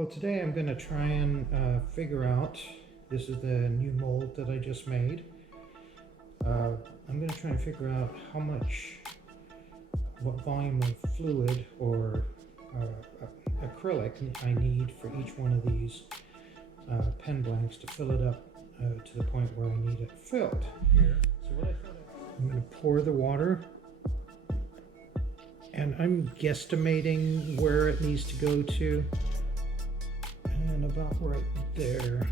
Well, today I'm going to try and figure out, this is the new mold that I just made. I'm going to try and figure out what volume of fluid or acrylic I need for each one of these pen blanks to fill it up to the point where I need it filled. Here. So what I thought I'm going to pour the water, and I'm guesstimating where it needs to go to, and about right there.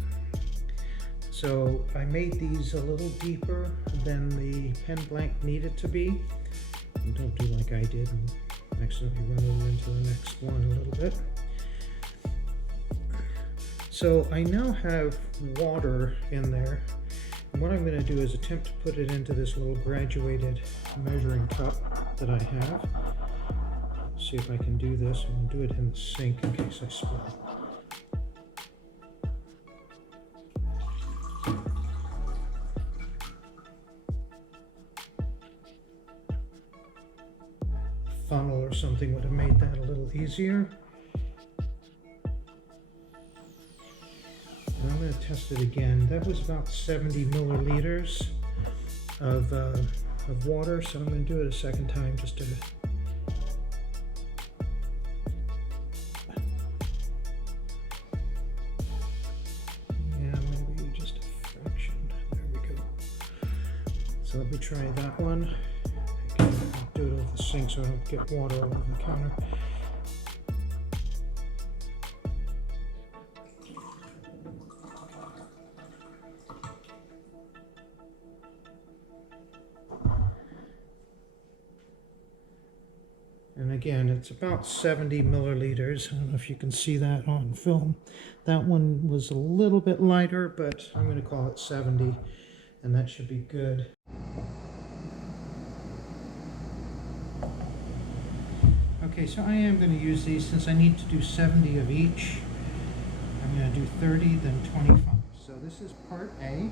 So I made these a little deeper than the pen blank needed to be. And don't do like I did and accidentally run over into the next one a little bit. So I now have water in there. And what I'm going to do is attempt to put it into this little graduated measuring cup that I have. Let's see if I can do this. I'm going to do it in the sink in case I spill. Funnel or something would have made that a little easier. And I'm going to test it again. That was about 70 milliliters of water, so I'm going to do it a second time just to maybe just a fraction. There we go. So let me try that one. Do it over the sink so I don't get water all over the counter. And again, it's about 70 milliliters. I don't know if you can see that on film. That one was a little bit lighter, but I'm going to call it 70, and that should be good. Okay, so I am going to use these since I need to do 70 of each. I'm going to do 30, then 25. So this is part A.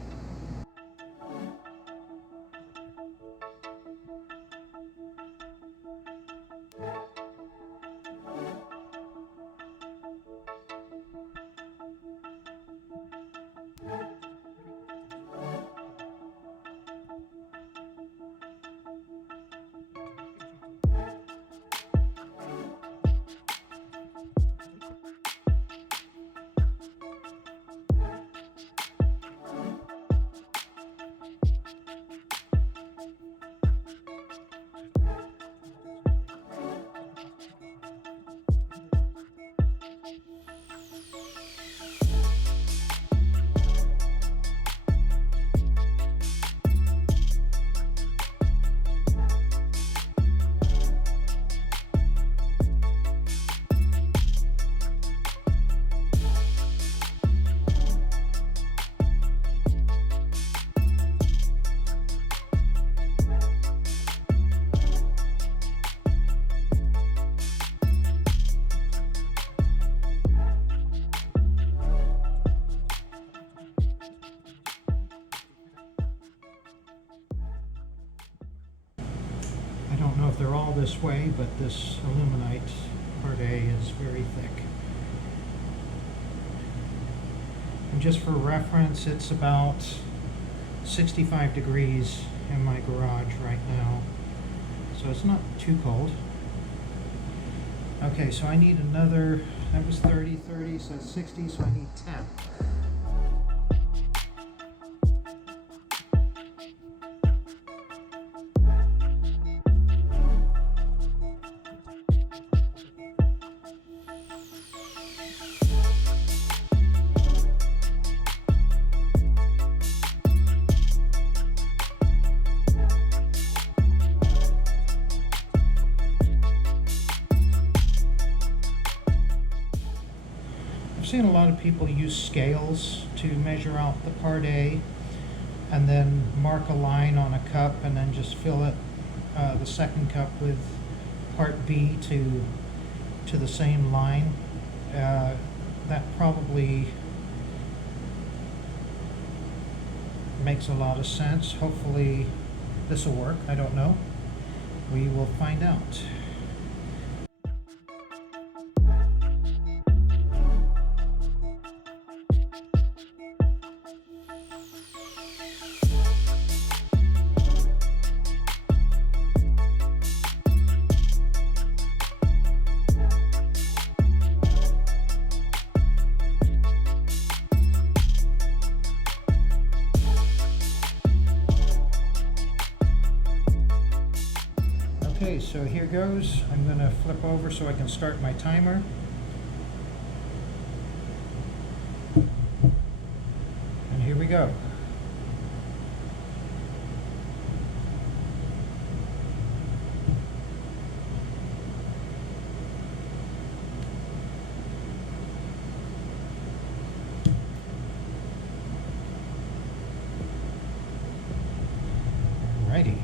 I don't know if they're all this way, but this Alumilite part A is very thick. And just for reference, it's about 65 degrees in my garage right now, so it's not too cold. Okay, so I need another, that was 30, so that's 60, so I need 10. I've seen a lot of people use scales to measure out the part A and then mark a line on a cup and then just fill it, the second cup, with part B to the same line. That probably makes a lot of sense. Hopefully this will work. I don't know. We will find out. so here goes. I'm going to flip over so I can start my timer. And here we go. Alrighty.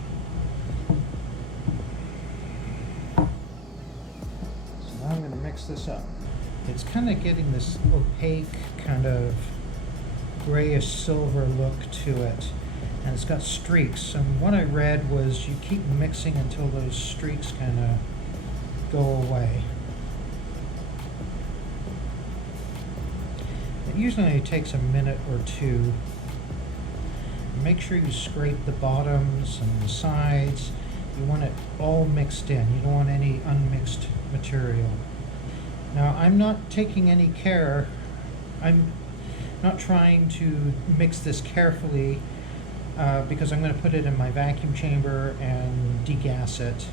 So now I'm going to mix this up. It's kind of getting this opaque, kind of grayish silver look to it, and it's got streaks. And what I read was you keep mixing until those streaks kind of go away. It usually only takes a minute or two. Make sure you scrape the bottoms and the sides. You want it all mixed in. You don't want any unmixed material. Now, I'm not taking any care. I'm not trying to mix this carefully because I'm going to put it in my vacuum chamber and degas it.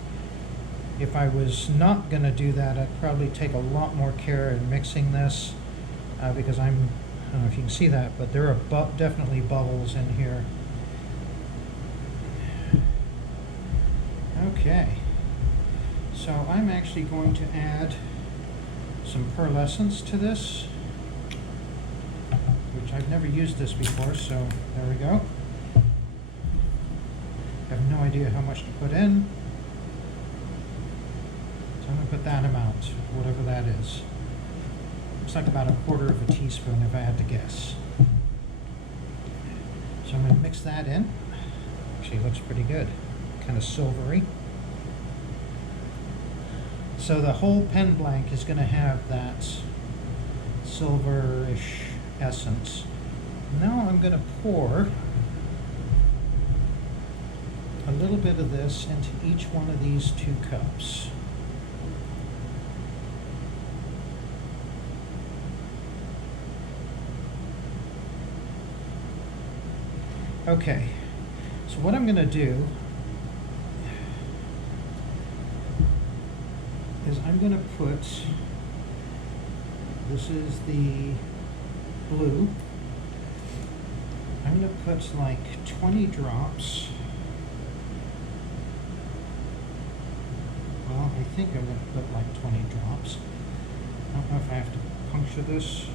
If I was not going to do that, I'd probably take a lot more care in mixing this because I don't know if you can see that, but there are definitely bubbles in here. Okay, so I'm actually going to add some pearlescence to this, which I've never used this before, so there we go. I have no idea how much to put in, so I'm going to put that amount, whatever that is. Looks like about 1/4 of a teaspoon if I had to guess. So I'm going to mix that in. Actually, it looks pretty good, kind of silvery. So the whole pen blank is going to have that silverish essence. Now I'm going to pour a little bit of this into each one of these 2 cups. Okay, so what I'm going to do is I'm going to put, this is the blue, I'm going to put like 20 drops. Well, I think I'm going to put like 20 drops. I don't know if I have to puncture this.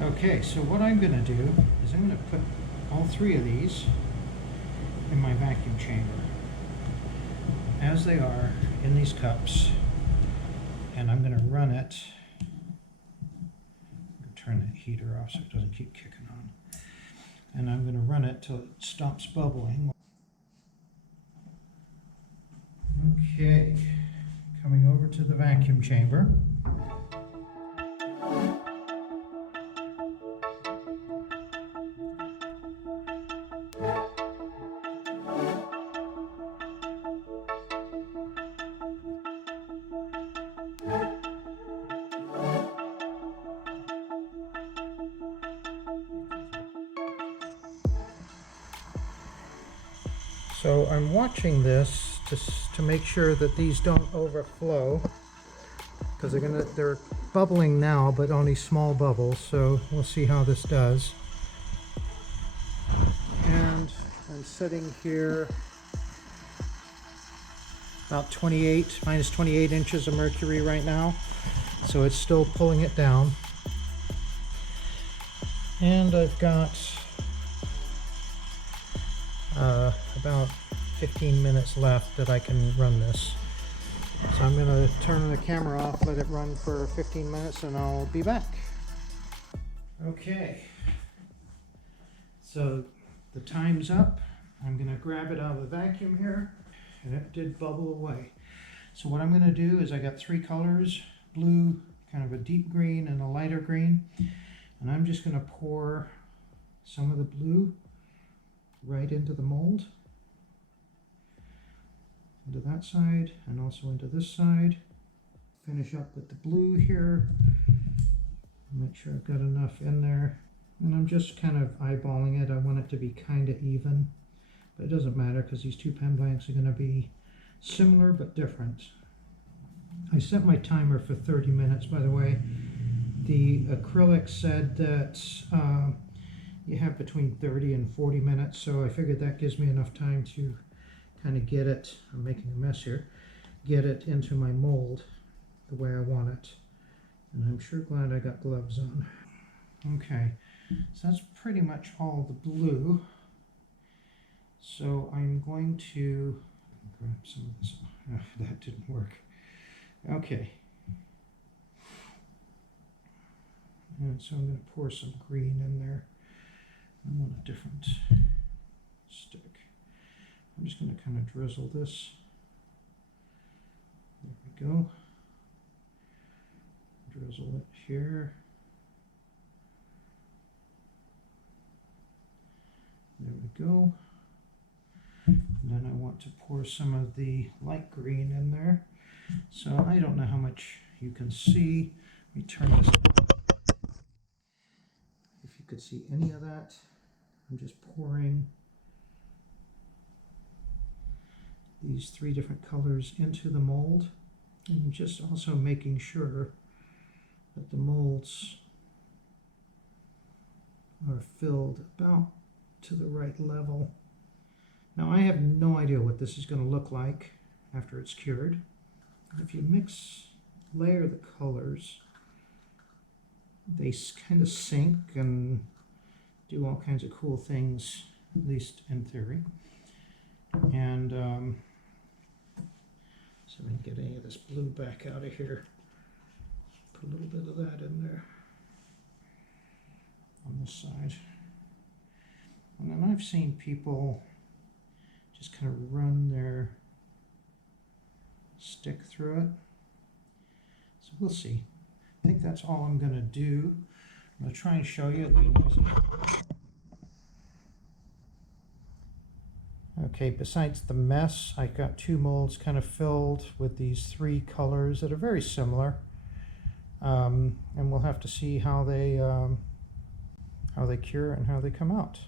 Okay, so what I'm going to do is I'm going to put all all 3 of these in my vacuum chamber as they are in these cups, and I'm going to run it. I'm going to turn that heater off so it doesn't keep kicking on, and I'm going to run it till it stops bubbling. Okay, coming over to the vacuum chamber. So I'm watching this to make sure that these don't overflow, because they're bubbling now, but only small bubbles. So we'll see how this does. And I'm sitting here about minus 28 inches of mercury right now, so it's still pulling it down. And I've got about 15 minutes left that I can run this. So I'm going to turn the camera off, let it run for 15 minutes, and I'll be back. Okay, so the time's up. I'm going to grab it out of the vacuum here, and it did bubble away. So what I'm going to do is I got 3 colors, blue, kind of a deep green, and a lighter green, and I'm just going to pour some of the blue right into the mold, into that side and also into this side. Finish up with the blue here. Make sure I've got enough in there, and I'm just kind of eyeballing it. I want it to be kind of even, but it doesn't matter because these 2 pen blanks are going to be similar but different. I set my timer for 30 minutes, by the way. The acrylic said that you have between 30 and 40 minutes, so I figured that gives me enough time to kind of get it, I'm making a mess here, get it into my mold the way I want it. And I'm sure glad I got gloves on. Okay, so that's pretty much all the blue. So I'm going to grab some of this. Oh, that didn't work. Okay. And so I'm going to pour some green in there. I want a different stick. I'm just going to kind of drizzle this. There we go. Drizzle it here. There we go. And then I want to pour some of the light green in there. So I don't know how much you can see. Let me turn this on. If you could see any of that, I'm just pouring these 3 different colors into the mold, and just also making sure that the molds are filled about to the right level. Now I have no idea what this is going to look like after it's cured. If you layer the colors, they kind of sink and do all kinds of cool things, at least in theory. And so we can get any of this blue back out of here. Put a little bit of that in there on this side. And then I've seen people just kind of run their stick through it. So we'll see. I think that's all I'm going to do. I'm going to try and show you. It'll be noisy. Okay, besides the mess, I got 2 molds kind of filled with these 3 colors that are very similar. And we'll have to see how they cure and how they come out.